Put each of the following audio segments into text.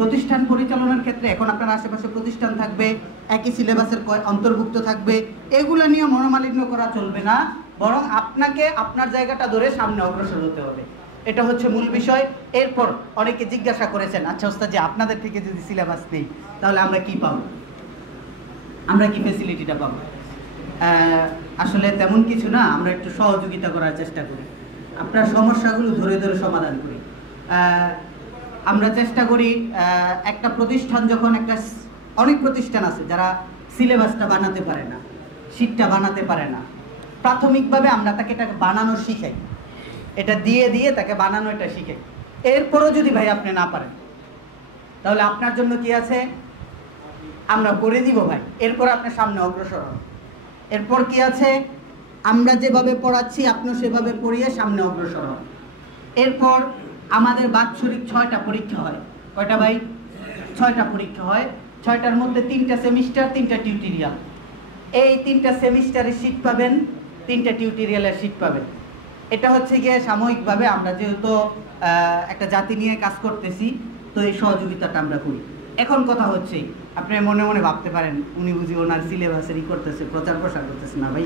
প্রতিষ্ঠান পরিচালনার ক্ষেত্রে এখন আপনার আশেপাশে প্রতিষ্ঠান থাকবে, একই সিলেবাসের অন্তর্ভুক্ত থাকবে, এগুলো নিয়ে মনোমালিন্য করা চলবে না, বরং আপনাকে আপনার জায়গাটা ধরে সামনে অগ্রসর হতে হবে। এটা হচ্ছে মূল বিষয়। এরপর অনেকে জিজ্ঞাসা করেছেন, আচ্ছা ওস্তাদ যে আপনাদের থেকে যদি সিলেবাস নেই তাহলে আমরা কি পাবো, আমরা কি ফেসিলিটিটা পাবো? আসলে তেমন কিছু না, আমরা একটু সহযোগিতা করার চেষ্টা করি, আপনার সমস্যাগুলো ধরে ধরে সমাধান করি। আমরা চেষ্টা করি একটা প্রতিষ্ঠান যখন অনেক প্রতিষ্ঠান আছে যারা সিলেবাসটা বানাতে পারে না, শীটটা বানাতে পারে না, প্রাথমিকভাবে আমরা তাকে এটাকে বানানো শিখাই, এটা দিয়ে দিয়ে তাকে বানানো এটা শিখাই। এরপরও যদি ভাই আপনি না পারেন তাহলে আপনার জন্য কি আছে, আমরা করে দিব ভাই, এরপর আপনার সামনে অগ্রসর হন। এরপর কি আছে, আমরা যেভাবে পড়াচ্ছি আপনিও সেভাবে পড়িয়ে সামনে অগ্রসর হন। এরপর আমাদের বাৎসরিক 6টা পরীক্ষা হয়। কয়টা ভাই? 6টা পরীক্ষা হয়। 6টার মধ্যে 3টা সেমিস্টার, 3টা টিউটোরিয়াল। এই 3টা সেমিস্টারের শীট পাবেন, 3টা টিউটোরিয়ালের শীট পাবেন। এটা হচ্ছে গিয়ে সাময়িকভাবে আমরা যেহেতু একটা জাতি নিয়ে কাজ করতেছি, তো এই সহযোগিতাটা আমরা করি। এখন কথা হচ্ছে, আপনি মনে মনে ভাবতে পারেন উনি বুঝি ওনার সিলেবাসের করতেছে, প্রচার প্রসার করতেছে। না ভাই,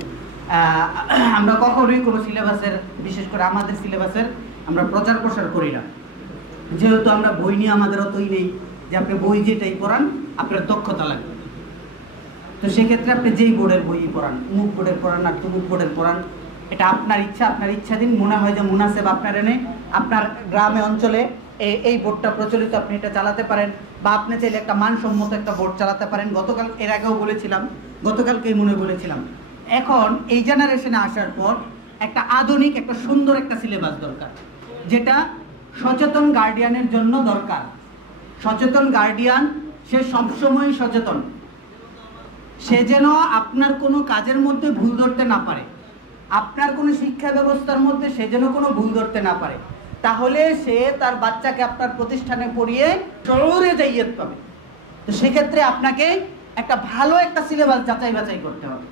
আমরা কখনোই কোনো সিলেবাসের, বিশেষ করে আমাদের সিলেবাসের আমরা প্রচার প্রসার করি না, যেহেতু আমরা বই নিয়ে আমাদের অতই নেই যে আপনি বই যেটাই পড়ান আপনার দক্ষতা লাগবে। তো সেক্ষেত্রে আপনি যেই বোর্ডের বই পড়ান, মুখ বোর্ডের পড়ান আর তুমুক বোর্ডের পড়ান, এটা আপনার ইচ্ছা, আপনার ইচ্ছাধীন। মনে হয় যে মুনাসেব আপনার এনে আপনার গ্রামে অঞ্চলে এই বোর্ডটা প্রচলিত, আপনি এটা চালাতে পারেন, বা আপনি চাইলে একটা মানসম্মত একটা বোর্ড চালাতে পারেন। গতকাল এর আগেও বলেছিলাম, গতকালকেই মনে বলেছিলাম, এখন এই জেনারেশনে আসার পর একটা আধুনিক, একটা সুন্দর একটা সিলেবাস দরকার, যেটা সচেতন গার্ডিয়ানের জন্য দরকার। সচেতন গার্ডিয়ান সে সবসময় সচেতন, সে যেন আপনার কোনো কাজের মধ্যে ভুল ধরতে না পারে, আপনার কোনো শিক্ষা ব্যবস্থার মধ্যে সে যেন কোনো ভুল ধরতে না পারে, তাহলে সে তার বাচ্চাকে আপনার প্রতিষ্ঠানে পড়িয়ে শহরে যাইয়ে পাবে। তো সেক্ষেত্রে আপনাকে একটা ভালো একটা সিলেবাস যাচাই বাছাই করতে হবে।